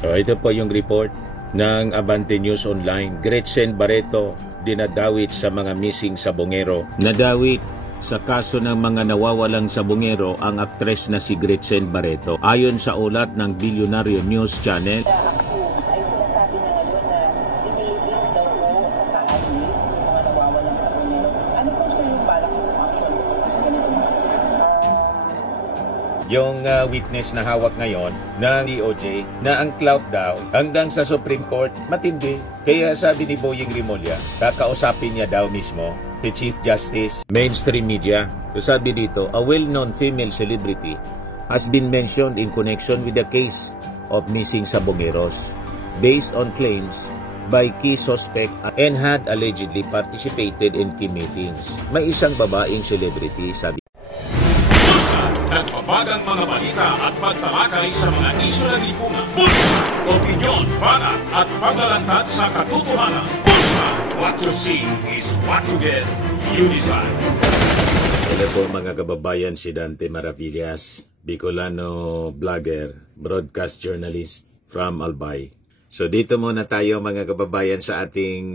Ito po yung report ng Abante News Online. Gretchen Barreto dinadawit sa mga missing sabongero. Nadawit sa kaso ng mga nawawalang sabongero ang aktres na si Gretchen Barreto. Ayon sa ulat ng Bilyonaryo News Channel, yung witness na hawak ngayon ng DOJ na ang clout daw hanggang sa Supreme Court matindi. Kaya sabi ni Boyeng Rimulya, kakausapin niya daw mismo si Chief Justice. Mainstream media, so sabi dito, a well-known female celebrity has been mentioned in connection with the case of missing sabongeros based on claims by key suspect and had allegedly participated in key meetings. May isang babaeng celebrity, sabi nagpapagang mga balita at pagtalakay sa mga isyu ng lipunan. Pulsa, opinyon, banat at paglalantad sa katotohanan. Pulsa, what you see is what you get. You decide. Hello po mga kababayan, si Dante Maravillas, Bicolano vlogger, broadcast journalist from Albay. So dito muna tayo mga kababayan sa ating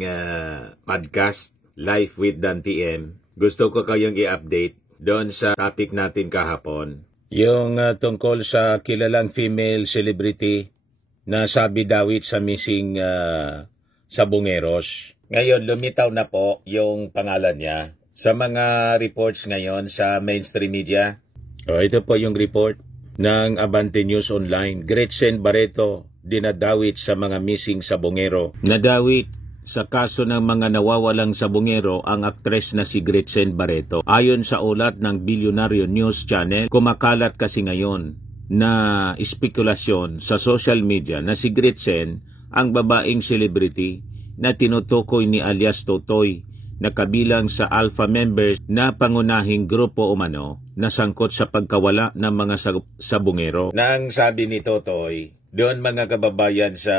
podcast, Life with Dante M. Gusto ko kayong i-update doon sa topic natin kahapon, yung tungkol sa kilalang female celebrity na sabi dawit sa missing sabongeros. Ngayon, lumitaw na po yung pangalan niya sa mga reports ngayon sa mainstream media. Ito po yung report ng Abante News Online. Gretchen Barreto dinadawit sa mga missing sabongero. Nadawit sa kaso ng mga nawawalang sabongero ang aktres na si Gretchen Barreto. Ayon sa ulat ng Bilyonaryo News Channel, kumakalat kasi ngayon na espekulasyon sa social media na si Gretchen ang babaeng celebrity na tinutukoy ni alias Totoy na kabilang sa alpha members na pangunahing grupo umano na sangkot sa pagkawala ng mga sabongero. Nang sabi ni Totoy, doon mga kababayan sa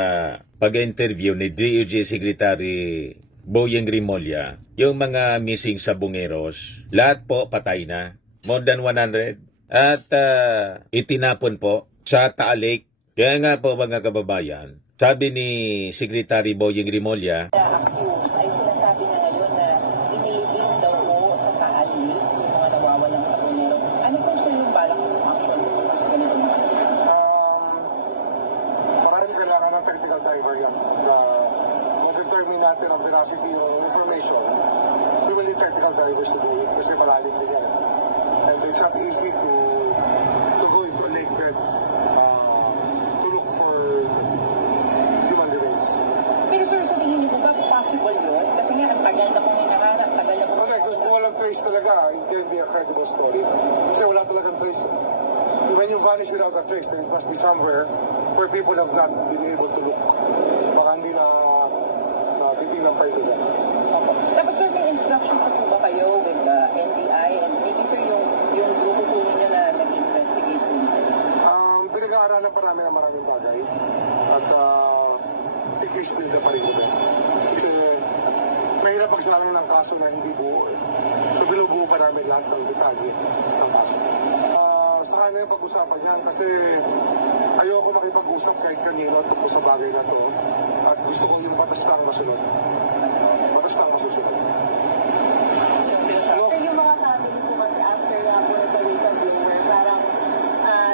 pag-interview ni DOJ Secretary Boyeng Rimulya, yung mga missing sabongeros, lahat po patay na. More than 100. At itinapon po sa Taal Lake. Kaya nga po mga kababayan, sabi ni Secretary Boyeng Rimulya, natin ang veracity of information, we will need technical drivers to do it kasi malalim din yan. And it's not easy to go into a lake bed to look for human remains. Pero sir, sabihin niyo ba possible yun? Kasi nga, ang tagal na kung hinahanap, tagal na kung correct, kung walang trace talaga, it can be a credible story. Kasi wala talagang trace. When you vanish without a trace, there must be somewhere where people have not been able to look. Baka hindi na titingnan pa ito dyan. Tapos sir, may instructions na po ba kayo with the NBI and maybe sir yung grupo po ninyo na nag-investigate po? Pinag-aaralan pa namin ang maraming bagay at i-case-build pa rin ito. Kasi mahirap pagsalang ng kaso na hindi buo. So binubuo pa namin lahat ng detalye ng kaso. Sa kanya yung pag-usapan yan kasi ayoko makipag-usap kahit kanino tungkol sa bagay na to. At gusto kong yung batas lang masunod. Batas lang masusunod. Yung mga family po kasi after po sa whistleblower, parang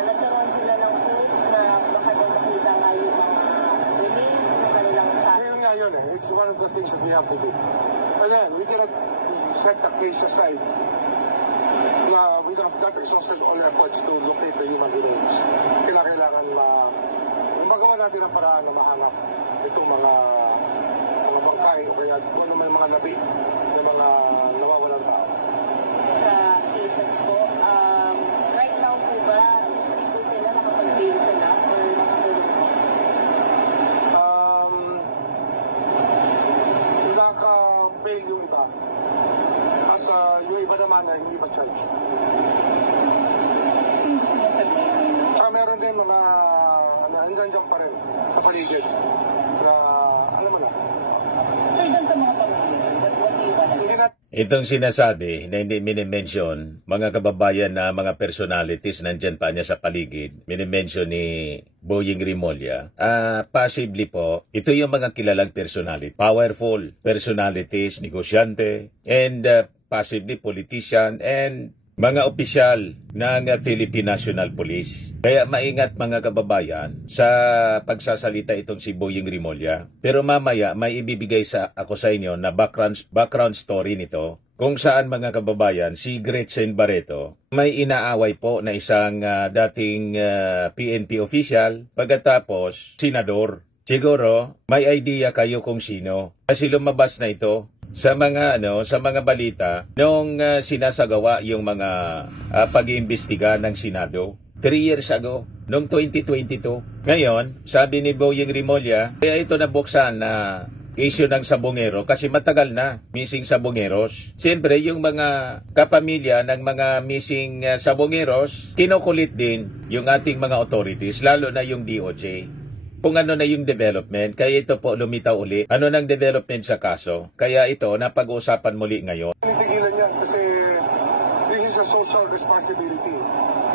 nagkaroon sila ng hope na baka daw makita nga yung mga remains ng kanilang family. Ngayon nga yun eh. It's one of the things that we have to do. And then, we cannot set the case aside. We have not exhausted all efforts to locate the human remains. Kailangan magawa natin ang paraan na mahanap itong mga bangkay o kaya kung ano may mga labi na mga nawawalang tao. Sa cases po, right now po ba, hindi po sila nakapag-bail sila or nakatulog po? Naka-bail yung iba. At yung iba naman na hindi pa-charge. Tsaka meron din mga hanggang dyan pa rin sa paligid na alam mo na. Sir, dun sa mga pamilya, what do you want? Itong sinasabi na hindi minimension, mga kababayan na mga personalities nandyan pa niya sa paligid, minimension ni Boying Rimulya, possibly po, ito yung mga kilalang personality, powerful personalities, negosyante, and possibly politician, and mga opisyal ng Philippine National Police. Kaya maingat mga kababayan sa pagsasalita itong si Boying Rimulya. Pero mamaya may ibibigay ako sa inyo na background story nito kung saan mga kababayan si Gretchen Barreto may inaaway po na isang dating PNP official pagkatapos senador. Siguro may idea kayo kung sino kasi lumabas na ito sa mga balita noong sinasagawa yung mga pag-iimbestiga ng Senado 3 years ago, noong 2022. Ngayon, sabi ni Boying Rimulya, kaya ito nabuksan na issue ng sabongero kasi matagal na missing sabongeros. Siyempre, yung mga kapamilya ng mga missing sabongeros, kinukulit din yung ating mga authorities, lalo na yung DOJ. Kung ano na yung development, kaya ito po lumitaw uli. Ano nang development sa kaso? Kaya ito, napag-uusapan muli ngayon. Tinitigilan yan kasi this is a social responsibility.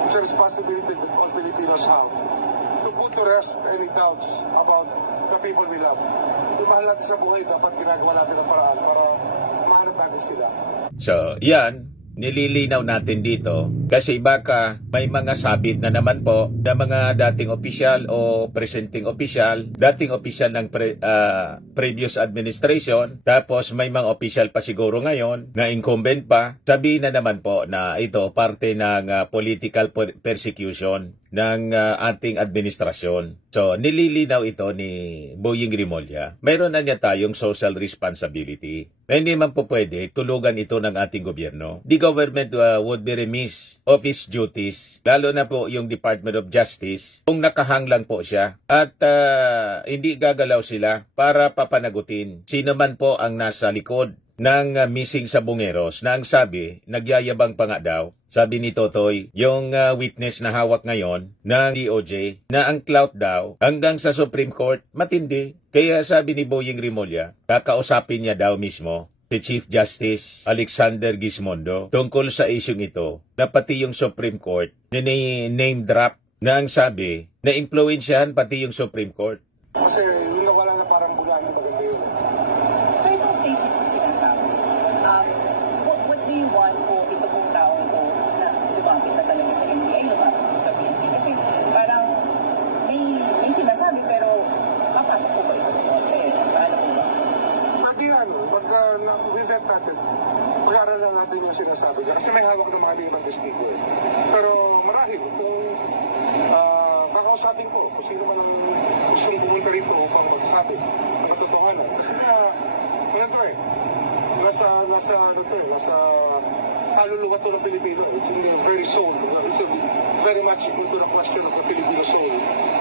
It's a responsibility that all Filipinos have to put to rest any doubts about the people we love. Yung mahal natin sa buhay, dapat ginagawa natin ang paraan para mahanap natin sila. So, yan. Nililinaw natin dito kasi baka may mga sabit na naman po na mga dating opisyal o presenting opisyal, dating opisyal ng previous administration, tapos may mga opisyal pa siguro ngayon na incumbent pa, sabihin na naman po na ito parte ng political persecution ng ating administrasyon. So, nililinaw ito ni Boying Rimulya. Mayroon na niya tayong social responsibility. Na hindi man po pwede tulugan ito ng ating gobyerno. The government would be remiss of its duties, lalo na po yung Department of Justice, kung nakahang lang po siya at hindi gagalaw sila para papanagutin sino man po ang nasa likod ng missing sabongeros na ang sabi, nagyayabang pa nga daw, sabi ni Totoy, yung witness na hawak ngayon ng DOJ, na ang clout daw hanggang sa Supreme Court, matindi. Kaya sabi ni Boying Rimulya, kakausapin niya daw mismo si Chief Justice Alexander Gismondo tungkol sa isyung ito, na pati yung Supreme Court, name drop na ang sabi, na impluensyahan pati yung Supreme Court. Kasi yung nawala na parang bulan na maganda yun. So itong statement na sinasabi, what do you want po ito pong taong po na lumapit na talaga sa NBI, lumapit po sa PNP? Kasi parang may sinasabi pero papasok po ba ito sa NBI? Paano po ba? Pati yan, pagka na-visit natin, pag-aaralan natin yung sinasabi. Kasi may hawak na mga limang testigo. Pero marahil, kung kakausapin ko, kung sino man ang gustong pumunta rito upang magsabi ng katotohanan. Kasi nga, ano to nasa kaluluwa to ng Pilipino. It's in the very soul. It's very much into the question of the Filipino soul.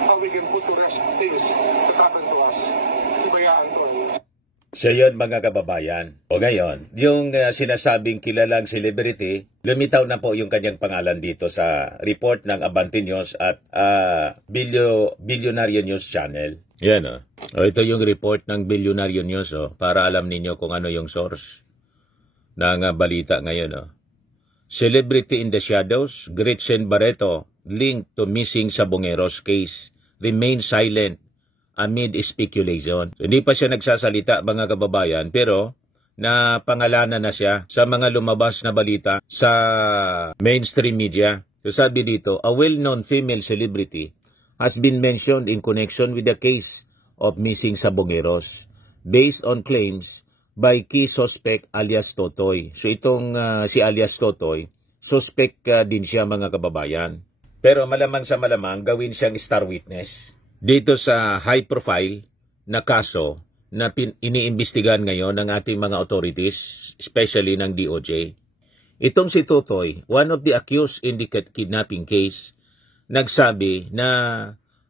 How we can put to rest things that happen to us. Ibayaan to. So yun mga kababayan. O ngayon, yung sinasabing kilalang celebrity, lumitaw na po yung kanyang pangalan dito sa report ng Abante News at Billionaire News Channel. Yan o. Ito yung report ng Billionaire News para alam ninyo kung ano yung source ng balita ngayon. Celebrity in the shadows, Gretchen Barreto linked to missing sabongeros case, remain silent amid speculation. So, hindi pa siya nagsasalita mga kababayan pero napangalanan na siya sa mga lumabas na balita sa mainstream media. So sabi dito, a well-known female celebrity has been mentioned in connection with the case of missing sabongeros based on claims by key suspect alias Totoy. So itong si alias Totoy, suspect din siya mga kababayan. Pero malamang sa malamang gawin siyang star witness dito sa high profile na kaso na iniimbestigahan ngayon ng ating mga authorities, especially ng DOJ. Itong si Totoy, one of the accused in the kidnapping case, nagsabi na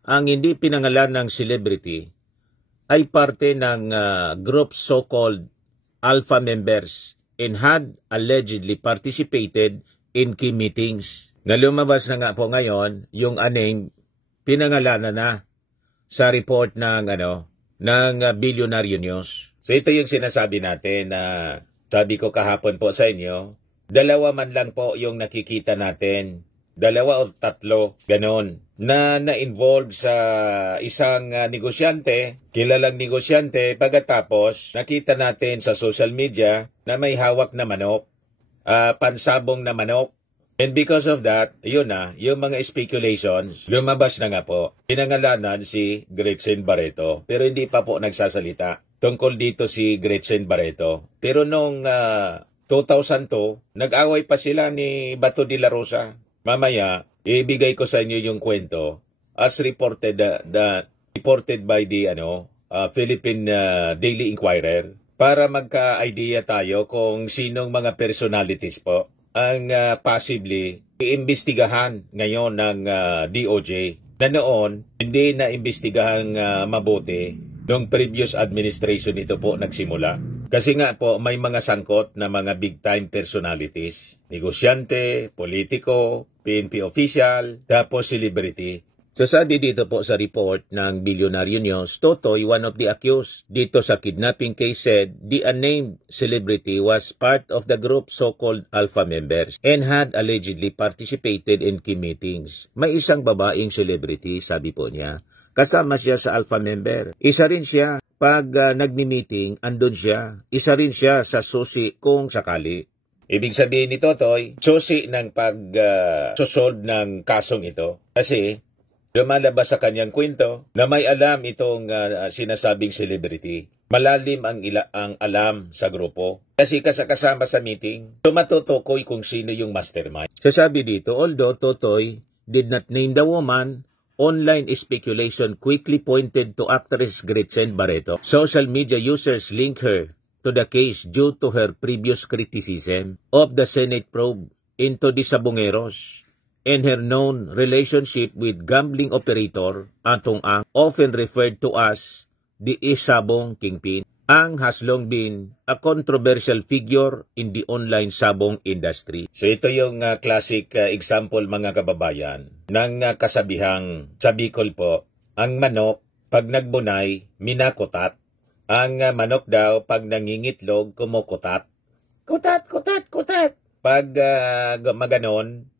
ang hindi pinangalan ng celebrity ay parte ng group so-called alpha members and had allegedly participated in key meetings. Na lumabas na nga po ngayon yung unnamed pinangalanan na sa report ng Billionaire News. So ito yung sinasabi natin na Sabi ko kahapon po sa inyo, 2 man lang po yung nakikita natin. 2 o 3, ganon, na na-involve sa isang negosyante, kilalang negosyante, pagkatapos nakita natin sa social media na may hawak na manok, pansabong na manok. And because of that, yun na, yung mga speculations, lumabas na nga po. Pinangalanan si Gretchen Barreto, pero hindi pa po nagsasalita tungkol dito si Gretchen Barreto. Pero nung 2002, nag-away pa sila ni Bato de la Rosa. Mamaya, ibigay ko sa inyo yung kwento as reported by the Philippine Daily Inquirer para magka-idea tayo kung sinong mga personalities po ang possibly iimbestigahan ngayon ng DOJ na noon hindi na imbestigahan mabuti nung previous administration ito po nagsimula. Kasi nga po may mga sangkot na mga big time personalities, negosyante, politiko, PNP official, tapos celebrity. So sabi dito po sa report ng Billionaire News, Totoy, one of the accused dito sa kidnapping case, said the unnamed celebrity was part of the group so-called Alpha members and had allegedly participated in key meetings. May isang babaeng celebrity, sabi po niya, kasama siya sa Alpha member. Isa rin siya pag nagmi-meeting, andun siya. Isa rin siya sa susi kung sakali. Ibig sabihin ni Totoy, susi ng pag-solve ng kasong ito. Kasi lumalabas sa kanyang kwento na may alam itong sinasabing celebrity. Malalim ang alam sa grupo. Kasi kasama sa meeting, tumatutukoy kung sino yung mastermind. Sasabi dito, although Totoy did not name the woman, online speculation quickly pointed to actress Gretchen Barreto. Social media users link her to the case due to her previous criticism of the Senate probe into the Sabongeros and her known relationship with gambling operator Atong Ang, often referred to as the Sabong Kingpin. Ang has long been a controversial figure in the online sabong industry. So ito yung classic example mga kababayan ng kasabihang sa Bicol po, ang manok pag nagbunay, minakutat. Ang manok daw pag nangingitlog, kumukutat. Kutat, kutat, kutat. Pag maganon,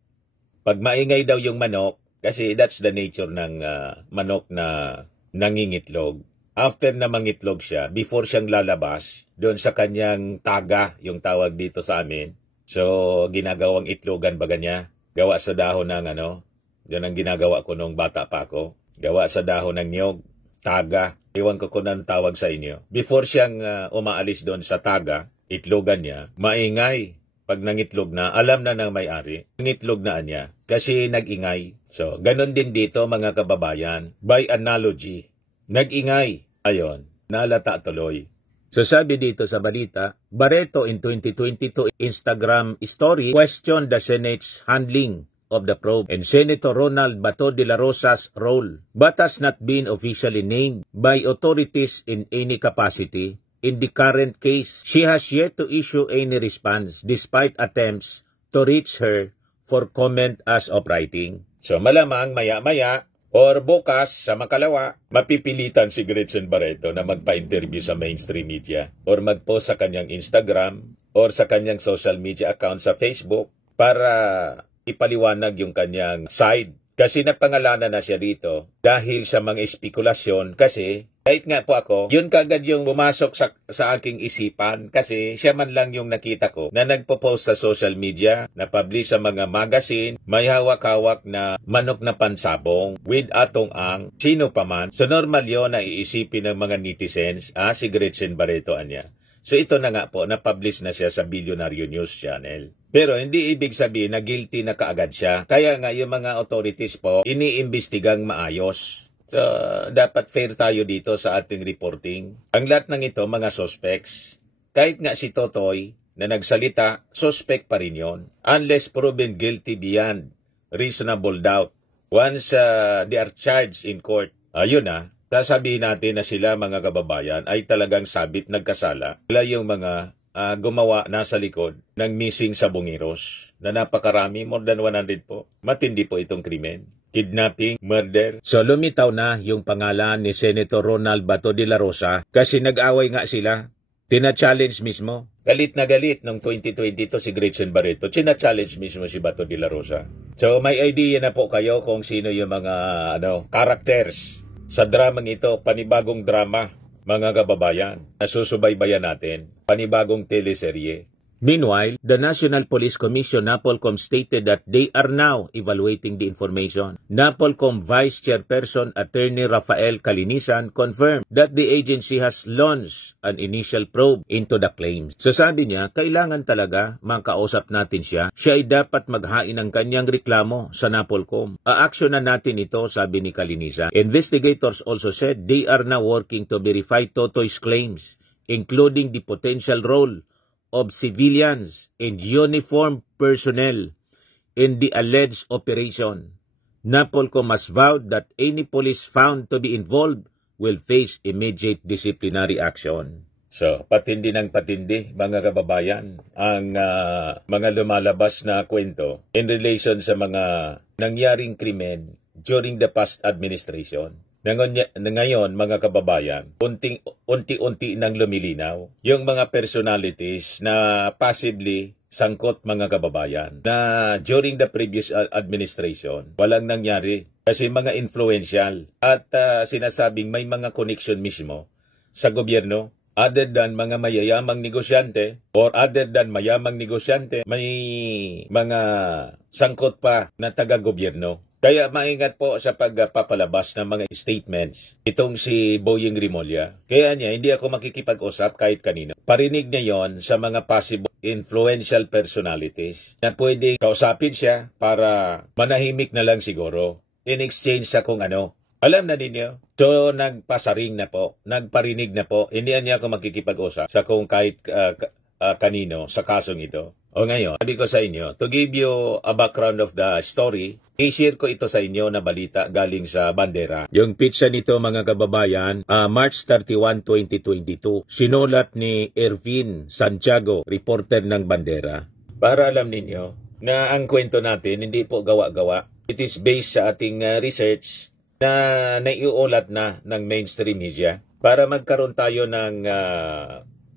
pag maingay daw yung manok, kasi that's the nature ng manok na nangingitlog. After na mangitlog siya, before siyang lalabas, doon sa kanyang taga, yung tawag dito sa amin. So, ginagawang itlogan baga niya. Gawa sa dahon ng yun ang ginagawa ko nung bata pa ako. Gawa sa dahon ng niyog, taga. Iwan ko ng tawag sa inyo. Before siyang umaalis doon sa taga, itlogan niya, maingay. Pag nangitlog na, alam na ng may-ari, nangitlog na niya. Kasi nag-ingay. So, ganun din dito mga kababayan. By analogy, nag-ingay. Ayon, nalata tuloy. So sabi dito sa balita, Barreto in 2022 Instagram story questioned the Senate's handling of the probe and Senator Ronald Bato de la Rosa's role, but has not been officially named by authorities in any capacity. In the current case, she has yet to issue any response despite attempts to reach her for comment as of writing. So malamang maya-maya, or bukas sa makalawa, mapipilitan si Gretchen Barreto na magpa-interview sa mainstream media or mag-post sa kanyang Instagram or sa kanyang social media account sa Facebook para ipaliwanag yung kanyang side. Kasi napangalanan na siya dito dahil sa mga espekulasyon kasi kahit nga po ako, yun kagad yung bumasok sa aking isipan kasi siya man lang yung nakita ko na nagpo-post sa social media, na-publish sa mga magazine, may hawak-hawak na manok na pansabong with Atong Ang, sino pa man. So normal yun na iisipin ng mga netizens, si Gretchen Barreto anya. So ito na nga po, na-publish na siya sa Billionaire News Channel. Pero hindi ibig sabihin na guilty na kaagad siya. Kaya nga yung mga authorities po, iniimbestigang maayos. So, dapat fair tayo dito sa ating reporting. Ang lahat ng ito, mga suspects. Kahit nga si Totoy na nagsalita, suspect pa rin yun. Unless proven guilty beyond reasonable doubt. Once they are charged in court, ayun sasabihin natin na sila mga kababayan ay talagang sabit nagkasala. Sila yung mga gumawa nasa likod ng missing Sabongeros na napakarami, more than 100 po. Matindi po itong krimen. Kidnapping, murder. So lumitaw na yung pangalan ni Senator Ronald Bato de la Rosa kasi nag-away nga sila. Tina-challenge mismo. Galit na galit noong 2022 si Gretchen Barreto. Tina-challenge mismo si Bato de la Rosa. So may idea na po kayo kung sino yung mga characters sa dramang ito, panibagong drama, mga kababayan. Nasusubaybayan natin, panibagong teleserye. Meanwhile, the National Police Commission, NAPOLCOM, stated that they are now evaluating the information. NAPOLCOM Vice Chairperson Attorney Rafael Calinisan confirmed that the agency has launched an initial probe into the claims. So sabi niya, kailangan talaga makausap natin siya. Siya ay dapat maghain ng kanyang reklamo sa NAPOLCOM. A-actionan natin ito, sabi ni Calinisan. Investigators also said they are now working to verify Totoy's claims, including the potential role of civilians and uniformed personnel in the alleged operation. NAPOLCOM has vowed that any police found to be involved will face immediate disciplinary action. So, patindi ng patindi, mga kababayan, ang mga lumalabas na kwento in relation sa mga nangyaring krimen during the past administration. Ngayon, mga kababayan, unti-unti nang lumilinaw yung mga personalities na possibly sangkot, mga kababayan, na during the previous administration, walang nangyari kasi mga influential at sinasabing may mga connection mismo sa gobyerno. Other than mga mayayamang negosyante or other than mayamang negosyante, may mga sangkot pa na taga-gobyerno. Kaya maingat po sa pagpapalabas ng mga statements itong si Boyeng Rimulya. Kaya niya, hindi ako makikipag-usap kahit kanino. Parinig niya yon sa mga possible influential personalities na pwede kausapin siya para manahimik na lang siguro in exchange sa kung ano. Alam na ninyo. So, nagpasaring na po, nagparinig na po, hindi niya ako makikipag-usap sa kung kahit kanino sa kasong ito. O ngayon, sabi ko sa inyo, to give you a background of the story, i-share ko ito sa inyo na balita galing sa Bandera. Yung pizza nito, mga kababayan, March 31, 2022, sinulat ni Ervin Santiago, reporter ng Bandera. Para alam ninyo na ang kwento natin hindi po gawa-gawa. It is based sa ating research na naiuulat na ng mainstream media para magkaroon tayo ng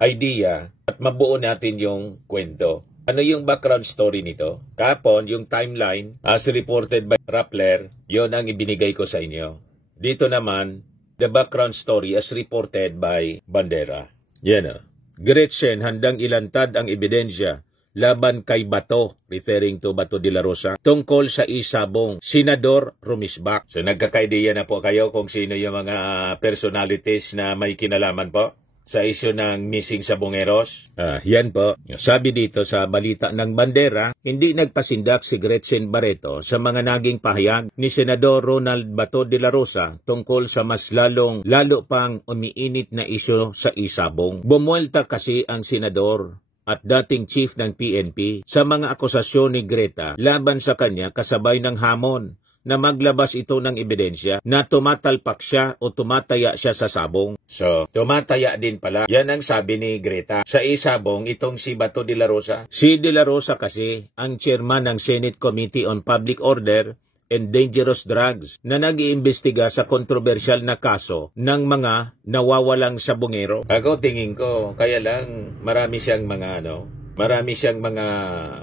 idea at mabuo natin yung kwento. Ano yung background story nito? Kapon, yung timeline, as reported by Rappler, yon ang ibinigay ko sa inyo. Dito naman, the background story as reported by Bandera. Yan o. Gretchen, handang ilantad ang ebidensya laban kay Bato, referring to Bato de la Rosa, tungkol sa isabong Senador Rumisbak. So nagkakaideya na po kayo kung sino yung mga personalities na may kinalaman po sa isyu ng missing sabongeros. Yan po. Sabi dito sa balita ng Bandera, hindi nagpasindak si Gretchen Barreto sa mga naging pahayag ni Senador Ronald Bato de la Rosa tungkol sa mas lalo pang umiinit na isyu sa isabong. Bumuelta kasi ang senador at dating chief ng PNP sa mga akusasyon ni Greta laban sa kanya kasabay ng hamon na maglabas ito ng ebidensya na tumatalpak siya o tumataya siya sa sabong. So, tumataya din pala. Yan ang sabi ni Greta. Sa isabong, itong si Bato de la Rosa. Si de la Rosa kasi ang chairman ng Senate Committee on Public Order and Dangerous Drugs na nag-iimbestiga sa kontrobersyal na kaso ng mga nawawalang sabongero. Ako tingin ko, kaya lang marami siyang mga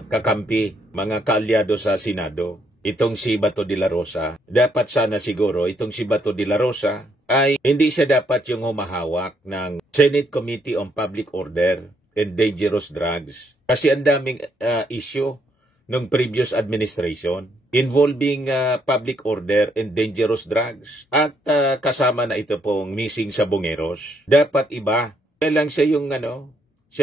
kakampi, mga kaalyado sa Senado. Itong si Bato de la Rosa. Dapat sana siguro itong si Bato de la Rosa ay hindi siya dapat yung humahawak ng Senate Committee on Public Order and Dangerous Drugs. Kasi ang daming issue ng previous administration involving public order and dangerous drugs. At kasama na ito pong missing sabongeros. Dapat iba. Kaya lang siya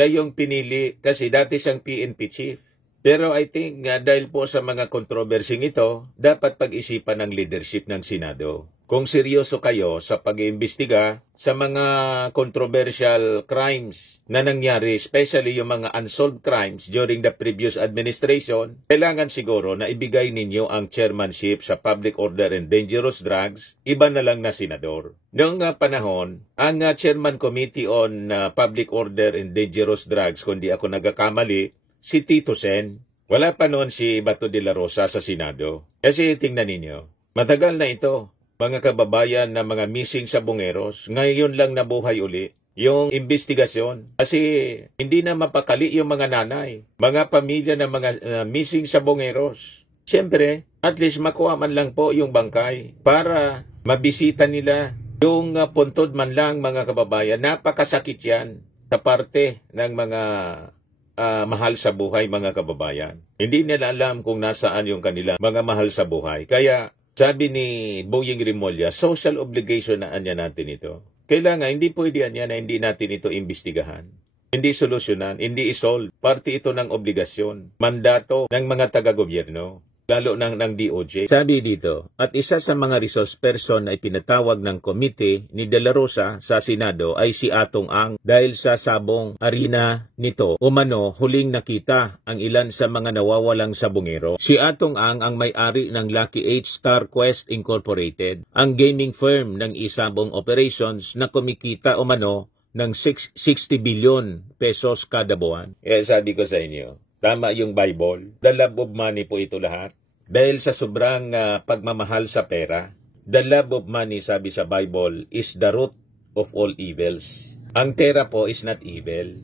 yung pinili kasi dati siyang PNP chief. Pero I think dahil po sa mga kontrobersing ito, dapat pag-isipan ng leadership ng Senado. Kung seryoso kayo sa pag-iimbestiga sa mga controversial crimes na nangyari, especially yung mga unsolved crimes during the previous administration, kailangan siguro na ibigay ninyo ang chairmanship sa Public Order and Dangerous Drugs, iba na lang na senador. Noong panahon, ang Chairman Committee on Public Order and Dangerous Drugs, kung di ako nagkakamali, si Tito Sen. Wala pa noon si Bato de la Rosa sa Senado. Kasi tingnan ninyo, matagal na ito. Mga kababayan na mga missing sabongeros, ngayon lang nabuhay uli. yung investigasyon. Kasi hindi na mapakali yung mga nanay, mga pamilya ng mga missing sabongeros. Siyempre, at least makuha man lang po yung bangkay para mabisita nila yung puntod man lang, mga kababayan. Napakasakit yan sa parte ng mga mahal sa buhay, mga kababayan. Hindi nila alam kung nasaan yung kanila mga mahal sa buhay. Kaya sabi ni Boying Rimulya, social obligation na anya natin ito. Kailangan, hindi pwede anya na hindi natin ito imbestigahan. Hindi solusyonan, hindi isolve. Parte ito ng obligasyon, mandato ng mga taga-gobyerno, lalo ng DOJ. Sabi dito, at isa sa mga resource person ay pinatawag ng komite ni De La Rosa sa Senado ay si Atong Ang dahil sa sabong arena nito. Umano, huling nakita ang ilan sa mga nawawalang sabongero. Si Atong Ang may-ari ng Lucky 8 Star Quest Incorporated, ang gaming firm ng Isabong Operations na kumikita umano ng 60 billion pesos kada buwan. Sabi ko sa inyo, tama yung Bible. The love of money po ito lahat. Dahil sa sobrang pagmamahal sa pera, the love of money, sabi sa Bible, is the root of all evils. Ang pera po is not evil.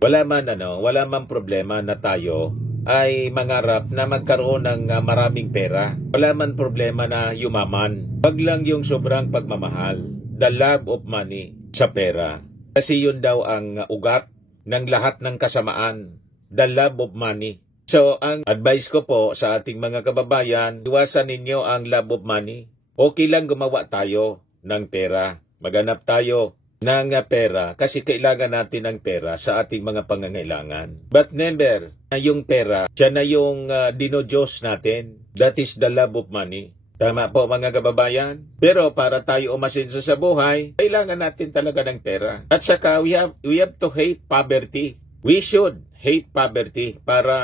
Wala man problema na tayo ay mangarap na magkaroon ng maraming pera. Wala man problema na yumaman. Wag lang yung sobrang pagmamahal, the love of money sa pera. Kasi yun daw ang ugat ng lahat ng kasamaan. The love of money. So, ang advice ko po sa ating mga kababayan, iwasan ninyo ang love of money. Okay lang gumawa tayo ng pera. Maghanap tayo ng pera kasi kailangan natin ng pera sa ating mga pangangailangan. But never, yung pera, siya na yung dinodiyos natin. That is the love of money. Tama po mga kababayan? Pero para tayo umasenso sa buhay, kailangan natin talaga ng pera. At saka, we have to hate poverty. We should hate poverty para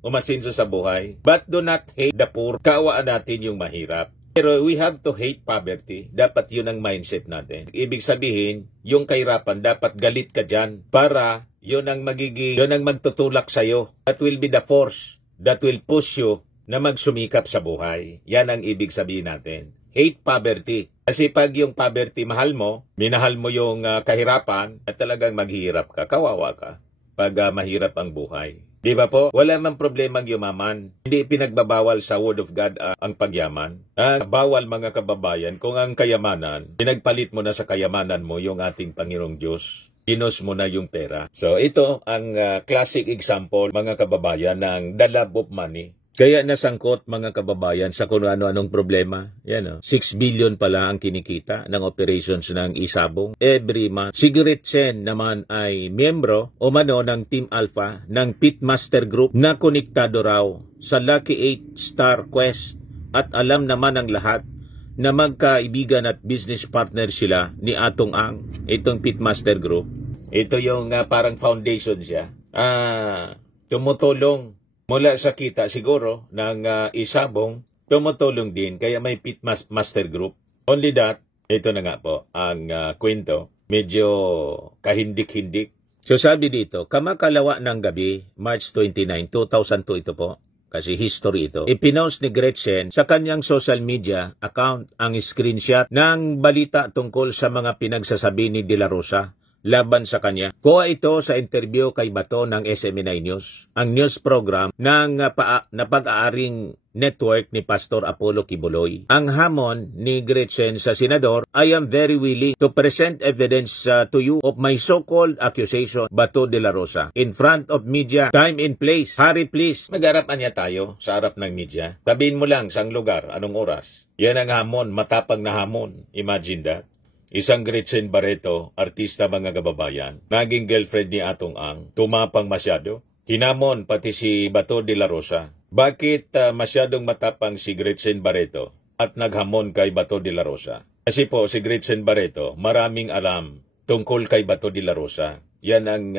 umasenso sa buhay. But do not hate the poor. Kaawaan natin yung mahirap. Pero we have to hate poverty. Dapat yun ang mindset natin. Ibig sabihin, yung kahirapan, dapat galit ka dyan para yun ang magtutulak sa'yo. That will be the force that will push you na magsumikap sa buhay. Yan ang ibig sabihin natin. Hate poverty. Kasi pag yung poverty mahal mo, minahal mo yung kahirapan, at talagang maghihirap ka, kawawa ka. Pag mahirap ang buhay. Di ba po? Wala man problemang yumaman. Hindi pinagbabawal sa Word of God ang pagyaman. Bawal mga kababayan kung ang kayamanan, pinagpalit mo na sa kayamanan mo yung ating Panginoong Diyos. Kinos mo na yung pera. So ito ang classic example mga kababayan ng the love of money. Kaya nasangkot mga kababayan sa kung ano-anong problema. Yan, 6 billion pala ang kinikita ng operations ng Isabong every month. Si Gretchen naman ay miyembro umano ng Team Alpha ng Pitmaster Group na konektado raw sa Lucky 8 Star Quest. At alam naman ng lahat na magkaibigan at business partner sila ni Atong Ang, itong Pitmaster Group. Ito yung parang foundation siya. Tumutulong mula sa kita siguro ng Isabong, tumutulong din kaya may Pitmaster Group. Only that, ito na nga po ang kwento. Medyo kahindik-hindik. So sabi dito, kamakalawa ng gabi, March 29, 2002 ito po. Kasi history ito. Ipinost ni Gretchen sa kanyang social media account ang screenshot ng balita tungkol sa mga pinagsasabi ni De La Rosa laban sa kanya. Kuha ito sa interview kay Bato ng SMNI News, ang news program ng pag-aaring network ni Pastor Apollo Kibuloy. Ang hamon ni Gretchen sa senador, I am very willing to present evidence to you of my so-called accusation, Bato de la Rosa, in front of media, time and place. Hurry please. Mag-harapan niya tayo sa harap ng media. Sabihin mo lang sang lugar, anong oras. Yan ang hamon, matapang na hamon. Imagine that. Isang Gretchen Barreto, artista mga kababayan, naging girlfriend ni Atong Ang, tumapang masyado. Hinamon pati si Bato de la Rosa. Bakit masyadong matapang si Gretchen Barreto at naghamon kay Bato de la Rosa? Kasi po si Gretchen Barreto maraming alam tungkol kay Bato de la Rosa. Yan ang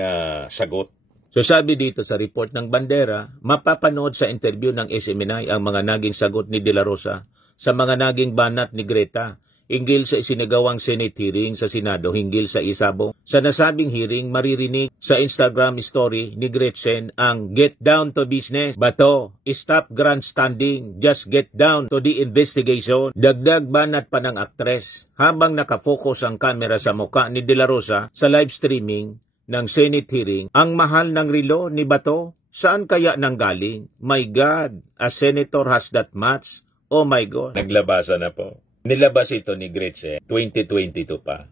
sagot. So sabi dito sa report ng Bandera, mapapanood sa interview ng SMNI ang mga naging sagot ni De La Rosa sa mga naging banat ni Greta. hinggil sa isinagawang Senate hearing sa Senado hinggil sa isabong. Sa nasabing hearing, maririnig sa Instagram story ni Gretchen ang "Get down to business, Bato. Stop grandstanding. Just get down to the investigation." Dagdag banat pa ng aktres habang nakafocus ang kamera sa muka ni De La Rosa sa live streaming ng Senate hearing. Ang mahal ng relo ni Bato, saan kaya nanggaling? My God, a senator has that much. Oh my God. Naglabasa na po. Nilabas ito ni Gretchen 2022 pa.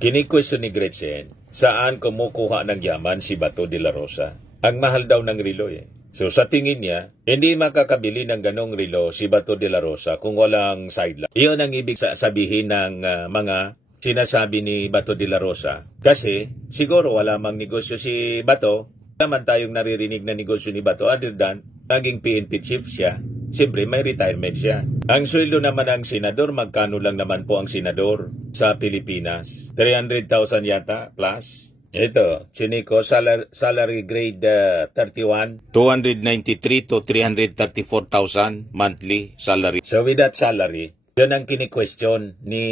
Kini-question ni Gretchen, saan kumukuha ng yaman si Bato de la Rosa? Ang mahal daw ng relo eh. So sa tingin niya, hindi makakabili ng ganong relo si Bato de la Rosa kung walang sideline. Iyon ang ibig sabihin ng mga sinasabi ni Bato de la Rosa. Kasi siguro wala mang negosyo si Bato. Naman tayong naririnig na negosyo ni Bato other than naging PNP chief siya. Siyempre, may retirement siya. Ang sweldo naman ng senador, magkano lang naman po ang senador sa Pilipinas? 300,000 yata plus. Ito, Chinico, salary grade 31, 293 to 334,000 monthly salary. So with that salary, yun ang kini-question ni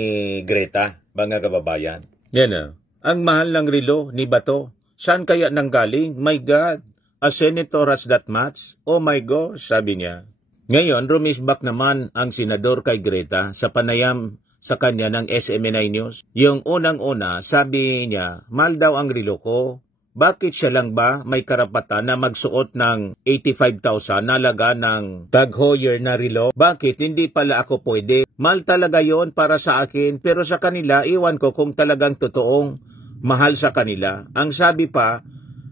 Greta, mga kababayan. Yan na. Ang mahal ng relo ni Bato. Saan kaya nanggaling? My God, a senator has that much? Oh my God, sabi niya. Ngayon, rumisbak naman ang senador kay Greta sa panayam sa kanya ng SMNI News. Yung unang-una, sabi niya, mahal daw ang relo ko. Bakit siya lang ba may karapatan na magsuot ng 85,000 na laga ng Tag Heuer na relo? Bakit hindi pala ako pwede? Mahal talaga yon para sa akin, pero sa kanila, iwan ko kung talagang totoong mahal sa kanila. Ang sabi pa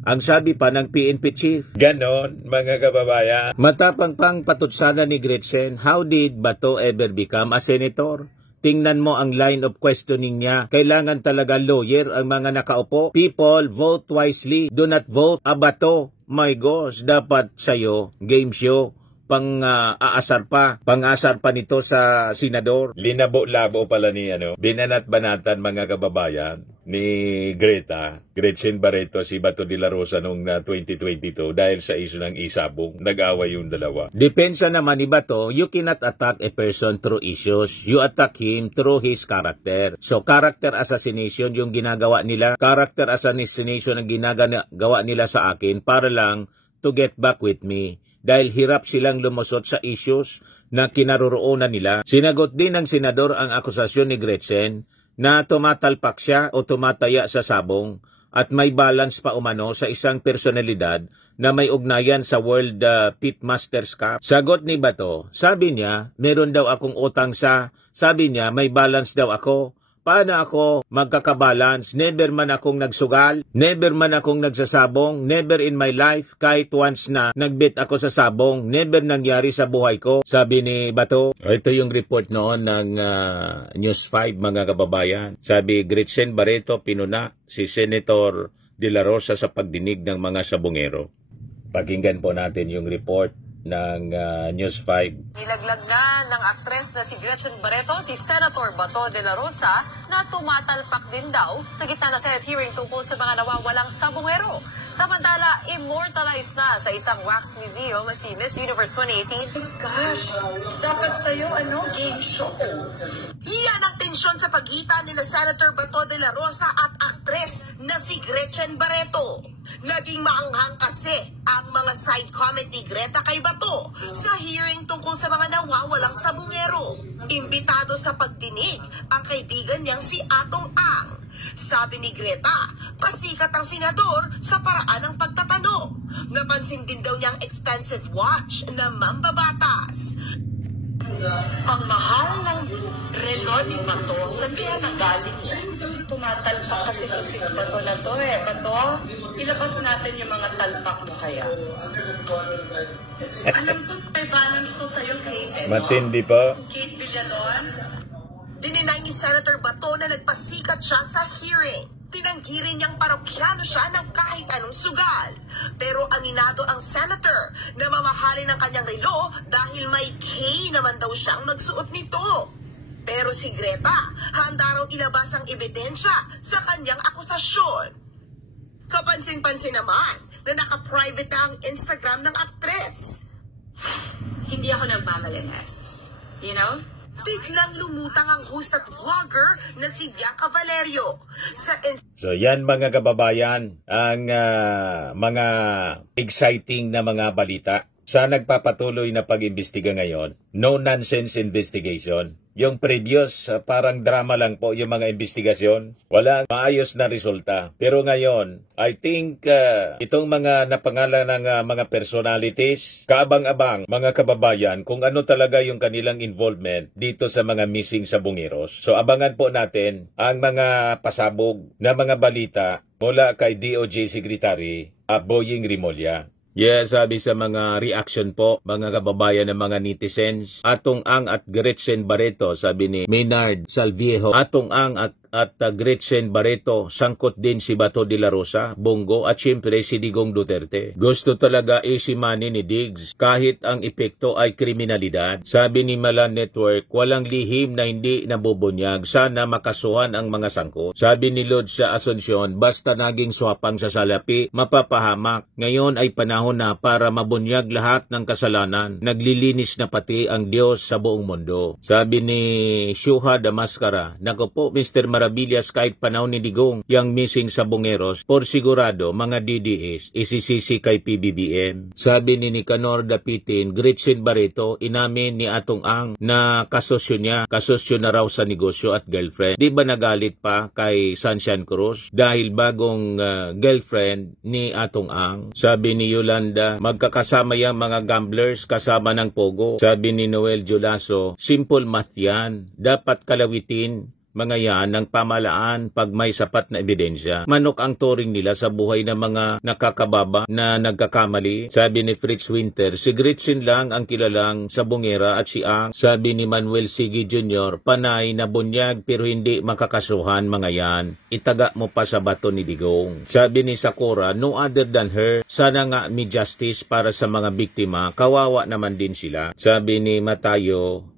ng PNP chief. Ganon, mga kababayan. Matapang pang patutsana ni Gretchen, how did Bato ever become a senator? Tingnan mo ang line of questioning niya. Kailangan talaga lawyer ang mga nakaupo. People, vote wisely. Do not vote a Bato. My gosh, dapat sa'yo, game show. Pang-aasar pa nito sa senador. Linabo-labo pala ni binanat-banatan mga kababayan ni Gretchen Barreto si Bato de la Rosa noong 2022 dahil sa iso ng isabong. Nag-away yung dalawa. Depensa naman ni Bato, you cannot attack a person through issues. You attack him through his character. So character assassination yung ginagawa nila. Character assassination ang ginagawa nila sa akin para lang to get back with me. Dahil hirap silang lumusot sa issues na kinaroroonan nila. Sinagot din ng senador ang akusasyon ni Gretchen na tumatalpak siya o tumataya sa sabong at may balance pa umano sa isang personalidad na may ugnayan sa World Pitmasters Cup. Sagot ni Bato, sabi niya, meron daw akong utang sabi niya, may balance daw ako. Paano ako magkakabalance? Never man akong nagsugal, never man akong nagsasabong, never in my life, kahit once na nagbit ako sa sabong, never nangyari sa buhay ko, sabi ni Bato. Ito yung report noon ng News 5, mga kababayan. Sabi, Gretchen Barreto pinuna si Senator De La Rosa sa pagdinig ng mga sabongero. Pakinggan po natin yung report ng News 5. Nilaglag na ng aktres na si Gretchen Barreto si Senator Bato de la Rosa na tumatalpak din daw sa gitna ng Senate hearing tungkol sa mga nawawalang sabongero. Samantala, immortalized na sa isang wax museum si Miss Universe 2018. Gosh, dapat sa'yo, game show. Iyan ang tensyon sa pagitan ni Senator Bato de la Rosa at aktres na si Gretchen Barreto. Naging maanghang kasi ang mga side comment ni Greta kay Bato sa hearing tungkol sa mga nawawalang sabongero. Imbitado sa pagdinig ang kaibigan niyang si Atong Ang. Sabi ni Greta, pasikat ang senador sa paraan ng pagtatanong. Napansin din daw niyang expensive watch na mambabatas. Ang mahal ng relo ni Bato, saan kaya nanggaling? Tumatalpak kasi ng si Bato na to Bato, ilabas natin yung mga talpak mo kaya. Alam ko, may balance to sa'yo, Kate. Matindi pa. Kate Villalon. Dininay ni Senator Bato na nagpasikat siya sa hearing. Tinanggi rin niyang parokyano siya ng kahit anong sugal. Pero aminado ang senator na mamahalin ang kanyang relo dahil may K naman daw siyang magsuot nito. Pero si Greta, handa raw ilabas ang ebidensya sa kanyang akusasyon. Kapansin-pansin naman na naka-private na ang Instagram ng aktres. Hindi ako nagmamalinis. You know? biglang lumutang ang host at vlogger na si Bianca Valerio. So yan mga kababayan, ang mga exciting na mga balita sa nagpapatuloy na pag-imbestiga ngayon. No nonsense investigation. Yung previous, parang drama lang po yung mga investigasyon. Wala maayos na resulta. Pero ngayon, I think itong mga napangalan ng mga personalities, kaabang-abang mga kababayan kung ano talaga yung kanilang involvement dito sa mga missing sa Bungeros. So abangan po natin ang mga pasabog na mga balita mula kay DOJ Secretary Boying Rimulya. Yes, sabi sa mga reaction po, mga kababayan ng mga netizens, Atong Ang at Gretchen Barreto, sabi ni Maynard Salviejo, Atong Ang at Gretchen Barreto, sangkot din si Bato de la Rosa, Bongo, at siyempre si Digong Duterte. Gusto talaga easy money ni Diggs, kahit ang epekto ay kriminalidad. Sabi ni Malan Network, walang lihim na hindi nabubunyag, sana makasuhan ang mga sangkot. Sabi ni Lod sa Asuncion, basta naging swapang sa salapi, mapapahamak. Ngayon ay panahon na para mabunyag lahat ng kasalanan. Naglilinis na pati ang Diyos sa buong mundo. Sabi ni Shuha Damaskara, nako po Mr. Maravillas, kahit panahon ni Digong yang missing sa Bungeros, por sigurado mga DDS isisisi kay PBBM. Sabi ni Nicanor Dapitin, Gretchen Barreto, inamin ni Atong Ang na kasosyo niya, kasosyo na raw sa negosyo at girlfriend. Di ba nagalit pa kay Sunshine Cruz dahil bagong girlfriend ni Atong Ang? Sabi ni Yolanda, magkakasama yung mga gamblers kasama ng Pogo. Sabi ni Noel Julaso, simple math yan, dapat kalawitin mga yan ng pamalaan pag may sapat na ebidensya. Manok ang turing nila sa buhay ng mga nakakababa na nagkakamali. Sabi ni Fritz Winter, si Gretchen lang ang kilalang sa bungera at si Ang. Sabi ni Manuel Sigi Jr., panay na bunyag pero hindi makakasuhan mga yan. Itaga mo pa sa bato ni Digong. Sabi ni Sakura, no other than her, sana nga may justice para sa mga biktima. Kawawa naman din sila. Sabi ni Matayo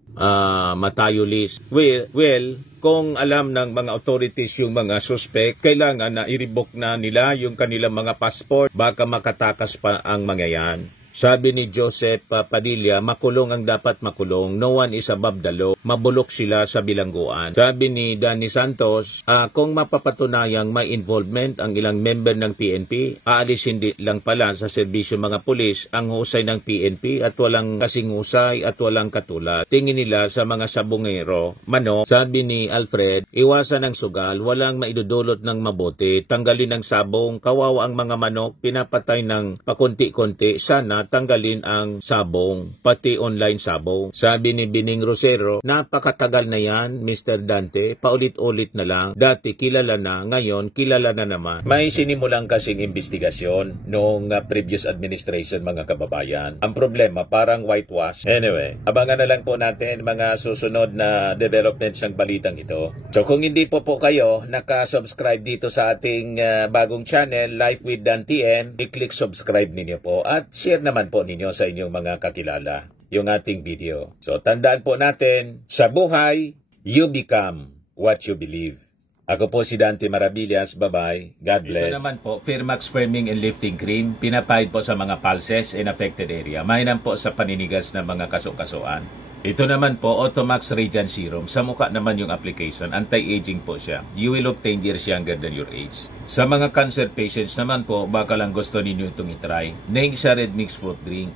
Liz, well, kung alam ng mga authorities yung mga suspect, kailangan na i-revoke na nila yung kanilang mga passport, baka makatakas pa ang mga yan. Sabi ni Joseph Padilla, makulong ang dapat makulong. No one is above the law. Mabulok sila sa bilangguan. Sabi ni Danny Santos, kung mapapatunayang may involvement ang ilang member ng PNP, aalisin lang pala sa serbisyo mga pulis ang husay ng PNP at walang kasing husay at walang katulad. Tingin nila sa mga sabungero. Mano, sabi ni Alfred, iwasan ang sugal, walang maidudulot ng mabuti. Tanggalin ang sabong, kawawa ang mga manok, pinapatay ng pakunti-kunti. Sana tanggalin ang sabong, pati online sabong. Sabi ni Bining Rosero, napakatagal na yan, Mr. Dante, paulit-ulit na lang. Dati kilala na, ngayon kilala na naman. May sinimulang kasing investigasyon noong previous administration, mga kababayan. Ang problema, parang whitewash. Anyway, abangan na lang po natin mga susunod na developments ng balitang ito. So kung hindi po kayo nakasubscribe dito sa ating bagong channel, Life with Dan TN, i-click subscribe ninyo po at share naman po ninyo sa inyong mga kakilala yung ating video. So tandaan po natin, sa buhay, you become what you believe. Ako po si Dante Maravillas. Bye-bye. God bless. Ito naman po, Firmax Firming and Lifting Cream. Pinapahid po sa mga pulses in affected area. Mainam po sa paninigas ng mga kasukasuan. Ito naman po, Automax Radiant Serum. Sa mukha naman yung application. Anti-aging po siya. You will look 10 years younger than your age. Sa mga cancer patients naman po, baka lang gusto ninyo itong itry. Neng siya Red Mix Fruit Drink.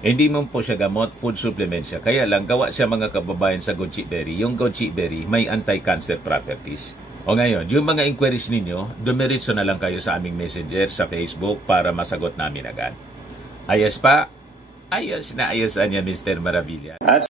Hindi mo po siya gamot, food supplement siya. Kaya lang, gawa siya mga kababayan sa goji berry. Yung goji berry may anti-cancer properties. O ngayon, yung mga inquiries ninyo, dumiritso na lang kayo sa aming messenger sa Facebook para masagot namin agad. Ayos pa? Ayos na ayosan niya, Mr. Maravilla. At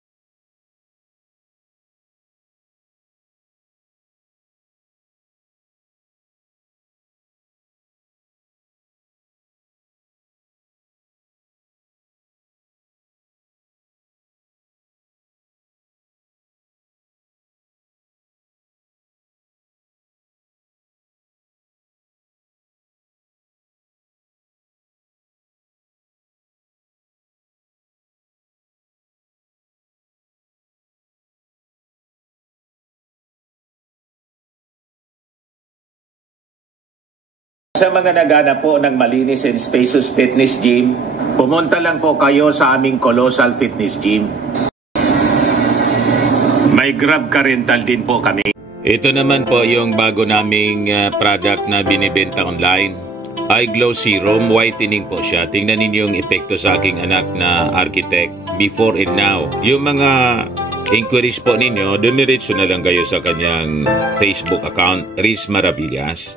sa mga naghanap po ng malinis and spacious fitness gym, pumunta lang po kayo sa aming Colossal Fitness Gym. May Grab Car Rental din po kami. Ito naman po yung bago naming product na binibenta online. iGlow Serum Whitening po siya. Tingnan ninyo yung epekto sa aking anak na architect before and now. Yung mga inquiries po ninyo, dumiretso na lang kayo sa kanyang Facebook account, Riz Maravillas.